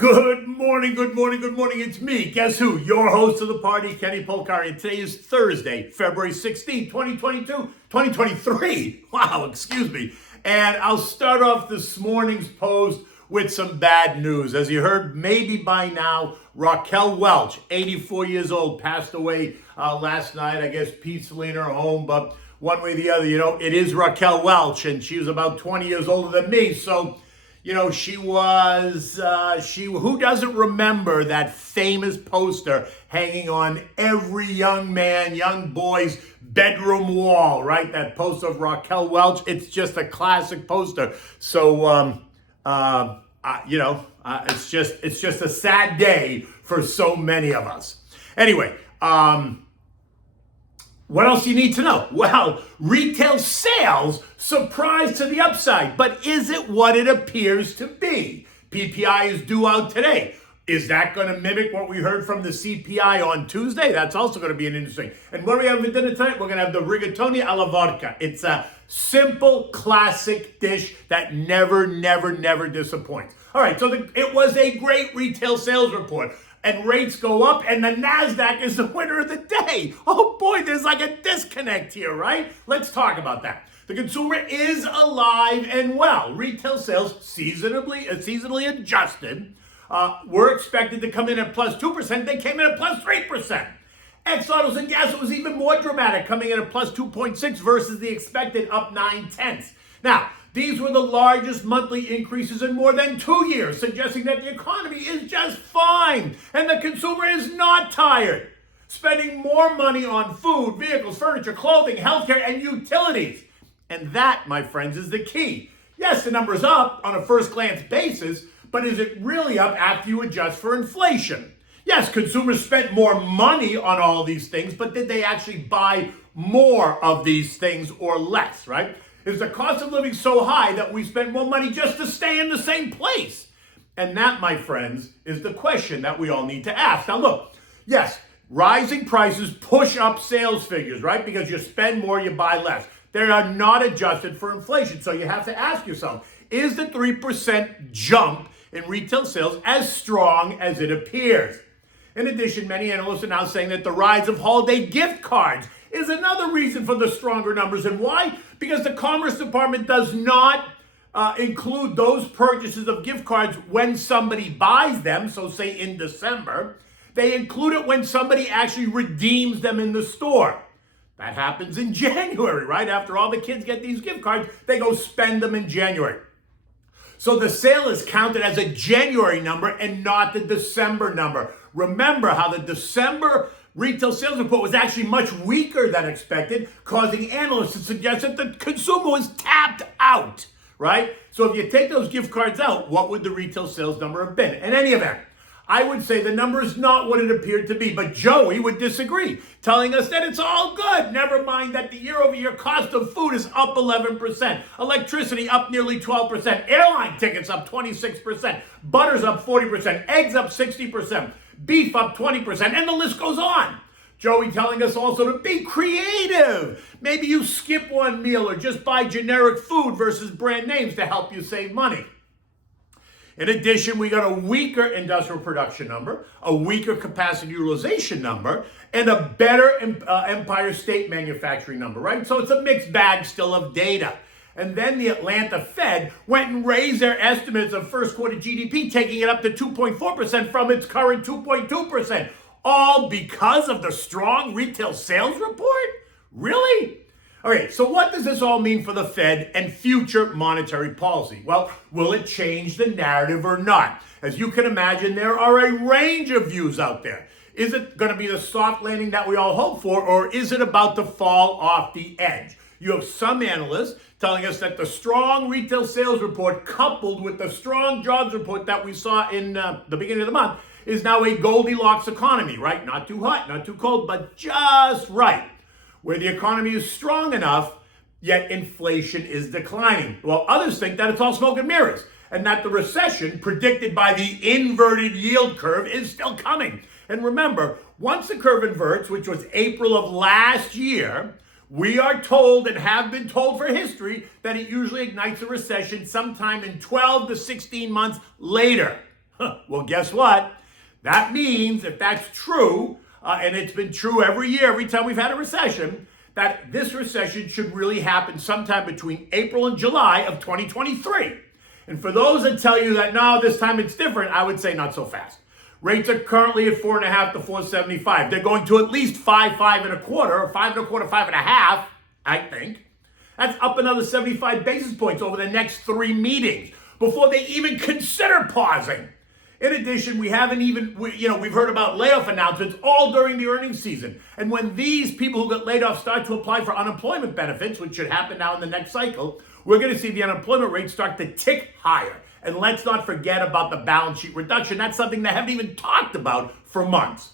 Good morning, good morning, good morning. It's me. Guess who? Your host of the party, Kenny Polcari. And today is Thursday, February 16th, 2022, 2023. Wow, excuse me. And I'll start off this morning's post with some bad news. As you heard, maybe by now, Raquel Welch, 84 years old, passed away last night, I guess peacefully in her home. But one way or the other, it is Raquel Welch, and she was about 20 years older than me. So, she was, who doesn't remember that famous poster hanging on every young man, young boy's bedroom wall, right? That poster of Raquel Welch. It's just a classic poster. So, it's just a sad day for so many of us. Anyway, what else do you need to know? Well, retail sales surprise to the upside, but is it what it appears to be? PPI is due out today. Is that going to mimic what we heard from the CPI on Tuesday? That's also going to be an interesting. And what do we have for dinner tonight? We're going to have the Rigatoni alla Vodka. It's a simple, classic dish that never disappoints. All right, so it was a great retail sales report. And rates go up, and the NASDAQ is the winner of the day. Oh boy, there's like a disconnect here, right? Let's talk about that. The consumer is alive and well. Retail sales, seasonally adjusted, were expected to come in at plus 2%. They came in at plus 3%. Ex-autos and gas was even more dramatic, coming in at plus 2.6 versus the expected up 0.9. Now, these were the largest monthly increases in more than 2 years, suggesting that the economy is just fine and the consumer is not tired, spending more money on food, vehicles, furniture, clothing, healthcare, and utilities. And that, my friends, is the key. Yes, the number's up on a first glance basis, but is it really up after you adjust for inflation? Yes, consumers spent more money on all these things, but did they actually buy more of these things or less, right? Is the cost of living so high that we spend more money just to stay in the same place? And that, my friends, is the question that we all need to ask. Now look, yes, rising prices push up sales figures, right? Because you spend more, you buy less. They are not adjusted for inflation. So you have to ask yourself, is the 3% jump in retail sales as strong as it appears? In addition, many analysts are now saying that the rise of holiday gift cards is another reason for the stronger numbers. And why? Because the Commerce Department does not include those purchases of gift cards when somebody buys them, so say in December. They include it when somebody actually redeems them in the store. That happens in January, right? After all the kids get these gift cards, they go spend them in January. So the sale is counted as a January number and not the December number. Remember how the December retail sales report was actually much weaker than expected, causing analysts to suggest that the consumer was tapped out, right? So if you take those gift cards out, what would the retail sales number have been? In any event, I would say the number is not what it appeared to be, but Joey would disagree, telling us that it's all good. Never mind that the year-over-year cost of food is up 11%, electricity up nearly 12%, airline tickets up 26%, butter's up 40%, eggs up 60%, beef up 20%, and the list goes on. Joey telling us also to be creative. Maybe you skip one meal or just buy generic food versus brand names to help you save money. In addition, we got a weaker industrial production number, a weaker capacity utilization number, and a better Empire State manufacturing number, right? So it's a mixed bag still of data. And then the Atlanta Fed went and raised their estimates of first quarter GDP, taking it up to 2.4% from its current 2.2%. All because of the strong retail sales report? Really? Okay, so what does this all mean for the Fed and future monetary policy? Well, will it change the narrative or not? As you can imagine, there are a range of views out there. Is it going to be the soft landing that we all hope for, or is it about to fall off the edge? You have some analysts telling us that the strong retail sales report coupled with the strong jobs report that we saw in the beginning of the month is now a Goldilocks economy, right? Not too hot, not too cold, but just right, where the economy is strong enough, yet inflation is declining. Well, others think that it's all smoke and mirrors, and that the recession predicted by the inverted yield curve is still coming. And remember, once the curve inverts, which was April of last year, we are told and have been told for history that it usually ignites a recession sometime in 12 to 16 months later. Well, guess what? That means if that's true, and it's been true every year, every time we've had a recession, that this recession should really happen sometime between April and July of 2023. And for those that tell you that, no, this time it's different, I would say not so fast. Rates are currently at 4.5 to 4.75. They're going to at least 5.25, or 5.25, 5.5, I think. That's up another 75 basis points over the next 3 meetings before they even consider pausing. In addition, we've heard about layoff announcements all during the earnings season. And when these people who got laid off start to apply for unemployment benefits, which should happen now in the next cycle, we're going to see the unemployment rate start to tick higher. And let's not forget about the balance sheet reduction. That's something they haven't even talked about for months.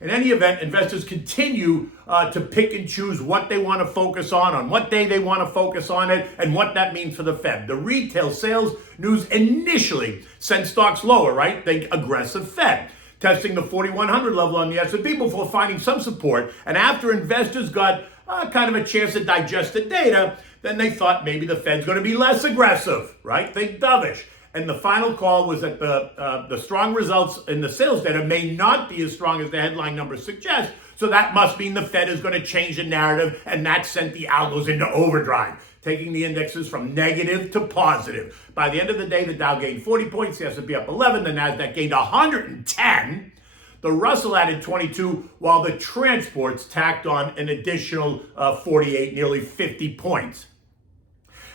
In any event, investors continue to pick and choose what they want to focus on what day they want to focus on it, and what that means for the Fed. The retail sales news initially sent stocks lower, right? Think aggressive Fed. Testing the 4,100 level on the S&P before finding some support. And after investors got kind of a chance to digest the data, then they thought maybe the Fed's going to be less aggressive, right? Think dovish. And the final call was that the strong results in the sales data may not be as strong as the headline numbers suggest. So that must mean the Fed is going to change the narrative, and that sent the algos into overdrive, taking the indexes from negative to positive. By the end of the day, the Dow gained 40 points, the S&P up 11, the Nasdaq gained 110. The Russell added 22, while the transports tacked on an additional 48, nearly 50 points.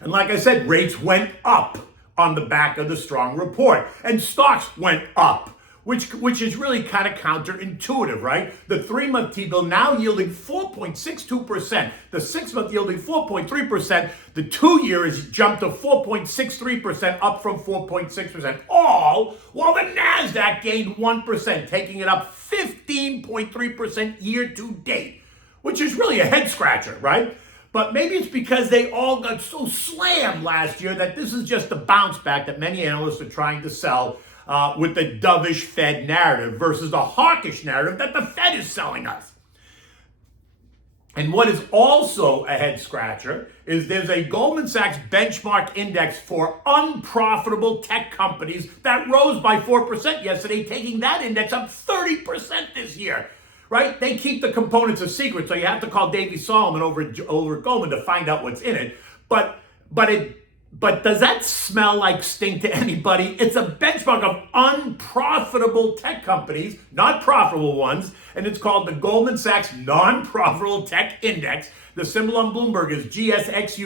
And like I said, rates went up on the back of the strong report, and stocks went up, which is really kind of counterintuitive, right? The 3-month T-bill now yielding 4.62%, the 6-month yielding 4.3%, the 2-year has jumped to 4.63%, up from 4.6%, all while the Nasdaq gained 1%, taking it up 15.3% year to date, which is really a head scratcher, right? But maybe it's because they all got so slammed last year that this is just a bounce back that many analysts are trying to sell with the dovish Fed narrative versus the hawkish narrative that the Fed is selling us. And what is also a head scratcher is there's a Goldman Sachs benchmark index for unprofitable tech companies that rose by 4% yesterday, taking that index up 30% this year. Right? They keep the components a secret, so you have to call Davey Solomon over at Goldman to find out what's in it. But does that smell like stink to anybody? It's a benchmark of unprofitable tech companies, not profitable ones, and it's called the Goldman Sachs Non-Profitable Tech Index. The symbol on Bloomberg is GSXUNPTC,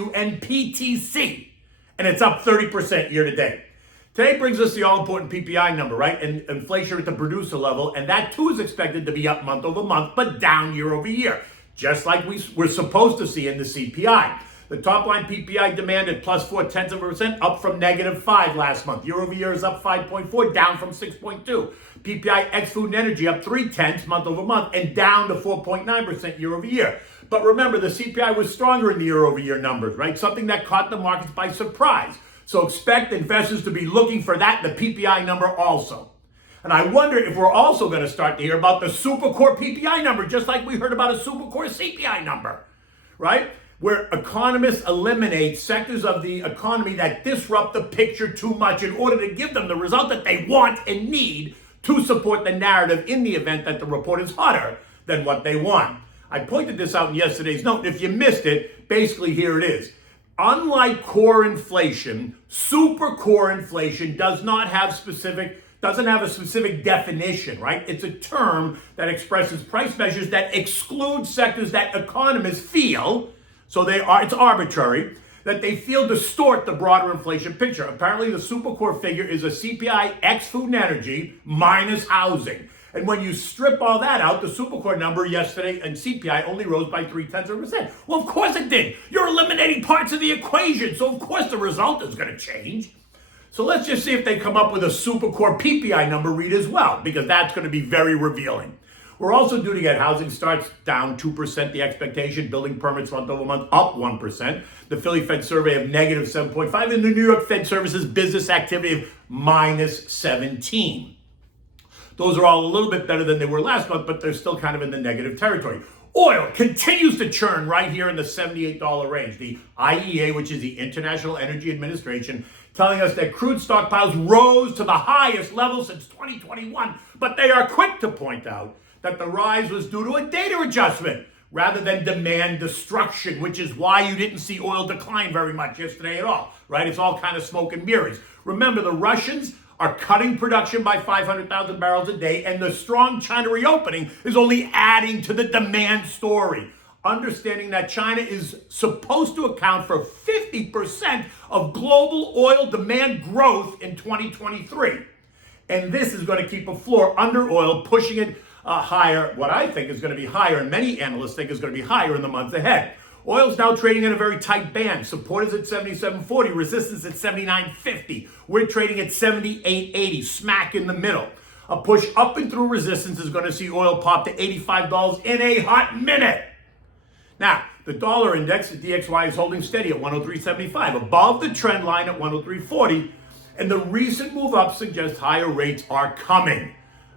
and it's up 30% year to date. Today brings us the all-important PPI number, right? And inflation at the producer level, and that too is expected to be up month over month, but down year over year, just like we're supposed to see in the CPI. The top line PPI demand at plus 0.4%, up from -5 last month. Year over year is up 5.4, down from 6.2. PPI ex food and energy up 0.3 month over month, and down to 4.9% year over year. But remember, the CPI was stronger in the year over year numbers, right? Something that caught the markets by surprise. So expect investors to be looking for that, the PPI number also. And I wonder if we're also going to start to hear about the super core PPI number, just like we heard about a super core CPI number, right? Where economists eliminate sectors of the economy that disrupt the picture too much in order to give them the result that they want and need to support the narrative in the event that the report is hotter than what they want. I pointed this out in yesterday's note, and if you missed it, basically here it is. Unlike core inflation, super core inflation doesn't have a specific definition, right? It's a term that expresses price measures that exclude sectors that economists feel, it's arbitrary, that they feel distort the broader inflation picture. Apparently the super core figure is a CPI ex food and energy minus housing. And when you strip all that out, the supercore number yesterday and CPI only rose by 0.3%. Well, of course it did. You're eliminating parts of the equation, so of course the result is going to change. So let's just see if they come up with a supercore PPI number read as well, because that's going to be very revealing. We're also due to get housing starts down 2%, the expectation. Building permits month over month up 1%. The Philly Fed survey of negative 7.5, and the New York Fed Services business activity of minus 17. Those are all a little bit better than they were last month, but they're still kind of in the negative territory. Oil continues to churn right here in the $78 range. The IEA, which is the International Energy Administration, telling us that crude stockpiles rose to the highest level since 2021, but they are quick to point out that the rise was due to a data adjustment rather than demand destruction, which is why you didn't see oil decline very much yesterday at all, right? It's all kind of smoke and mirrors. Remember, the Russians are cutting production by 500,000 barrels a day, and the strong China reopening is only adding to the demand story. Understanding that China is supposed to account for 50% of global oil demand growth in 2023. And this is going to keep a floor under oil, pushing it higher, what I think is going to be higher, and many analysts think is going to be higher in the months ahead. Oil's now trading in a very tight band. Support is at 77.40, resistance at 79.50. We're trading at 78.80, smack in the middle. A push up and through resistance is going to see oil pop to $85 in a hot minute. Now, the dollar index, the DXY, is holding steady at 103.75, above the trend line at 103.40, and the recent move up suggests higher rates are coming,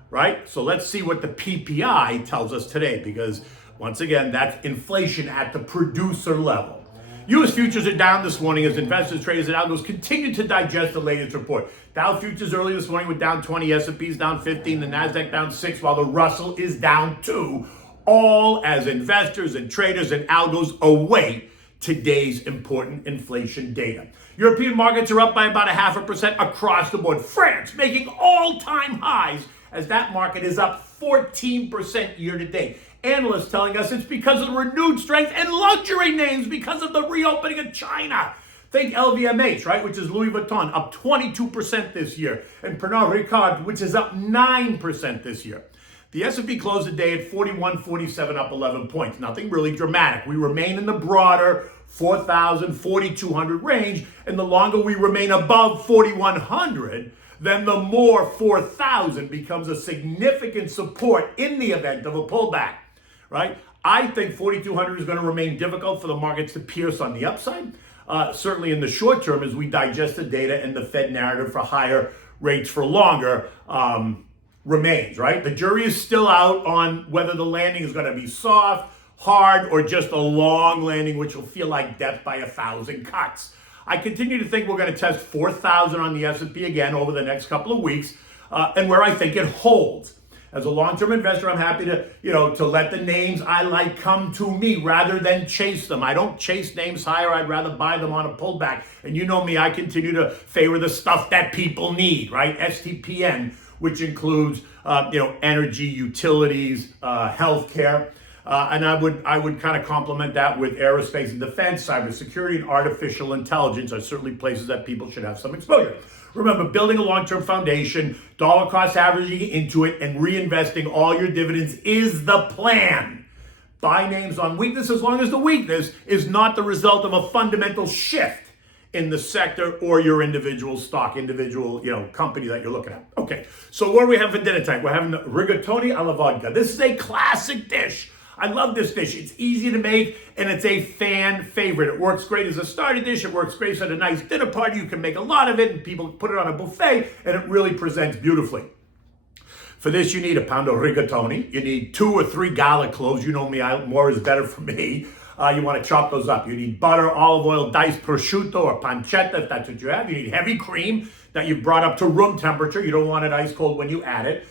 right? So let's see what the PPI tells us today, because once again, that's inflation at the producer level. U.S. futures are down this morning as investors, traders, and algos continue to digest the latest report. Dow futures early this morning were down 20, S&P's down 15, the NASDAQ down 6, while the Russell is down 2, all as investors and traders and algos await today's important inflation data. European markets are up by about 0.5% across the board. France making all-time highs as that market is up 14% year to date. Analysts telling us it's because of the renewed strength and luxury names because of the reopening of China. Think LVMH, right, which is Louis Vuitton, up 22% this year, and Pernod Ricard, which is up 9% this year. The S&P closed the day at 4147, up 11 points. Nothing really dramatic. We remain in the broader 4,000, 4,200 range, and the longer we remain above 4,100, then the more 4,000 becomes a significant support in the event of a pullback, right? I think 4,200 is going to remain difficult for the markets to pierce on the upside, certainly in the short term as we digest the data and the Fed narrative for higher rates for longer remains, right? The jury is still out on whether the landing is going to be soft, hard, or just a long landing, which will feel like death by 1,000 cuts. I continue to think we're going to test 4,000 on the S&P again over the next couple of weeks, and where I think it holds. As a long-term investor, I'm happy to let the names I like come to me rather than chase them. I don't chase names higher. I'd rather buy them on a pullback. And you know me, I continue to favor the stuff that people need, right? STPN, which includes energy, utilities, healthcare. And I would kind of complement that with aerospace and defense, cybersecurity, and artificial intelligence are certainly places that people should have some exposure. Remember, building a long-term foundation, dollar cost averaging into it, and reinvesting all your dividends is the plan. Buy names on weakness as long as the weakness is not the result of a fundamental shift in the sector or your individual stock, company that you're looking at. Okay, so what do we have for dinner tonight? We're having the Rigatoni alla Vodka. This is a classic dish. I love this dish. It's easy to make, and it's a fan favorite. It works great as a starter dish. It works great at a nice dinner party. You can make a lot of it, and people put it on a buffet, and it really presents beautifully. For this, you need a pound of rigatoni. You need 2 or 3 garlic cloves. You know me, more is better for me. You want to chop those up. You need butter, olive oil, diced prosciutto or pancetta, if that's what you have. You need heavy cream that you've brought up to room temperature. You don't want it ice cold when you add it.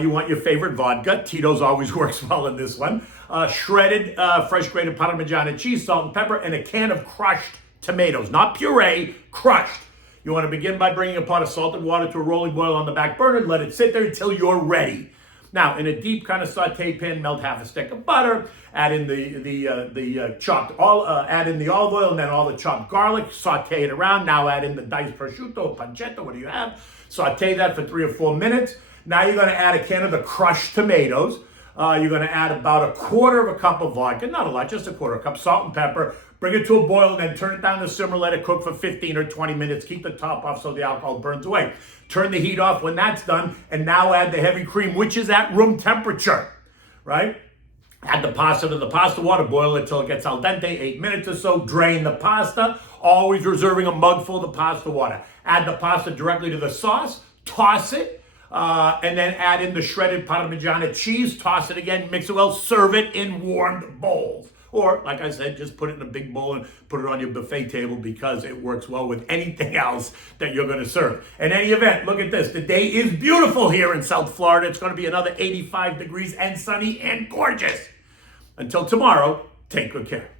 You want your favorite vodka. Tito's always works well in this one. Shredded, fresh grated Parmigiana cheese, salt and pepper, and a can of crushed tomatoes. Not puree, crushed. You want to begin by bringing a pot of salted water to a rolling boil on the back burner and let it sit there until you're ready. Now, in a deep kind of saute pan, melt half a stick of butter, add in the olive oil and then all the chopped garlic, saute it around. Now add in the diced prosciutto, pancetta, what do you have? Saute that for 3 or 4 minutes. Now you're going to add a can of the crushed tomatoes. You're going to add about 1/4 cup of vodka, not a lot, just 1/4 cup, salt and pepper. Bring it to a boil and then turn it down to simmer. Let it cook for 15 or 20 minutes. Keep the top off so the alcohol burns away. Turn the heat off when that's done, and now add the heavy cream, which is at room temperature, right? Add the pasta to the pasta water. Boil it till it gets al dente, 8 minutes or so. Drain the pasta, always reserving a mug full of the pasta water. Add the pasta directly to the sauce. Toss it. And then add in the shredded Parmigiana cheese, toss it again, mix it well, serve it in warmed bowls Or, like I said, just put it in a big bowl and put it on your buffet table because it works well with anything else that you're going to serve. In any event, look at this. The day is beautiful here in South Florida. It's going to be another 85 degrees and sunny and gorgeous. Until tomorrow, take good care.